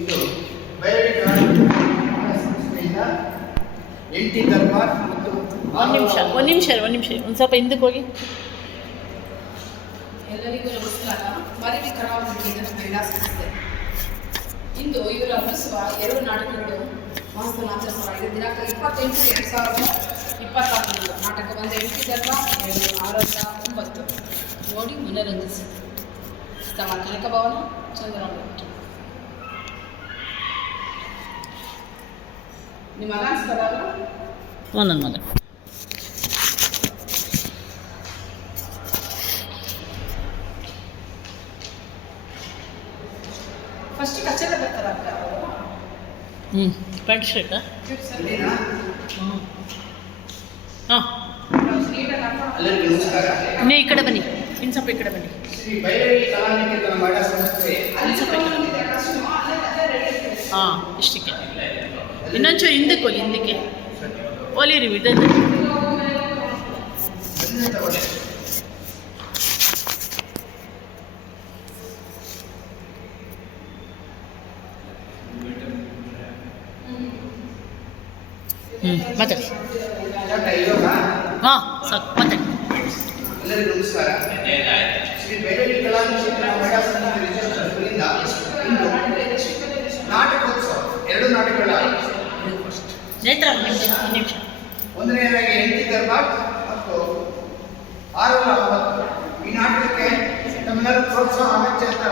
ಇದು ಬಯಲು ಕಲಾವಿದರ ಸಂಸ್ಥೆಯಿಂದ ಎಂಟಿ ದರ್ಬಾರ್ ಮತ್ತು ಒಂದು ನಿಮಿಷ ಒಂದು ಸ್ವಲ್ಪ ಹಿಂದಕ್ಕೆ ಹೋಗಿ. ಎಲ್ಲರಿಗೂ ನಮಸ್ಕಾರ. ಮರಳಿ ಕಲಾವಿದರ ಮಹಿಳಾ ಸಂಸ್ಥೆ ಇಂದು ಇವರು ಅರ್ಪಿಸುವ 2 ನಾಟಕಗಳು ಮಹೋತ್ಸವ ಆಚರಿಸಲಾಗಿದೆ. ದಿನಾಂಕ 28/2026 ನಾಟಕ ಒಂದು ಎಂಟಿ ದರ್ಬಾರ್, 6/9 ನೋಡಿ ಮನರಂಜಿಸಿ. ಸ್ಥಳ ಕನಕ ಭವನ, ಚಂದ್ರಮಂಡಿ. ನಿಮ್ಮ ಅನಾನ್ಸ್ ಬರಲ್ಲ? ನನ್ನ ಮಗ ಫಸ್ಟ್ ಕಚೇರಿ ಬರ್ತಾರಲ್ಲ ಅವರು. ಪ್ಯಾಂಟ್ ಶರ್ಟಾ? ಹಾಂ, ಎಲ್ಲರಿಗೂ ನಮಸ್ಕಾರ. ಇನ್ನೇ ಈ ಕಡೆ ಬನ್ನಿ, ಇನ್ನು ಸ್ವಲ್ಪ ಈ ಕಡೆ ಬನ್ನಿ. ಶ್ರೀ ಭೈರವಿ ಕಲಾನಿಕೇತನ ಮಹಿಳಾ ಸಂಸ್ಥೆ ಹಾಂ, ಇಷ್ಟಕ್ಕೆ ಇನ್ನೊಂಚು ಹಿಂದಕ್ಕೆ ಹೋಗಿ, ಹಿಂದಕ್ಕೆ ಒಲಿರಿ ಇದನ್ನು. ಮಾತಾಡಿ. ಹಾಂ, ಸಾಕು, ಮಾತಾಡಿ. ಎಲ್ಲರಿಗೂ ನಮಸ್ಕಾರ. ಶ್ರೀ ಭೈರವಿ ಕಲಾನಿಕೇತನ ಮಹಿಳಾ ಸಂಸ್ಥೆಯಿಂದ ಇಂದು ನಾಟಕೋತ್ಸವ 2 ನಾಟಕಗಳ ನೇತ್ರ ಒಂದು ನಿಮಿಷ. ಒಂದನೆಯದಾಗಿ ಎಂಟಿ ದರ್ಬಾರ್ ಮತ್ತು 6/9 ಈ ನಾಟಕಕ್ಕೆ ತಮ್ಮೆಲ್ಲರೂ ಪ್ರೋತ್ಸಾಹ ಅಗತ್ಯ ಅಂತ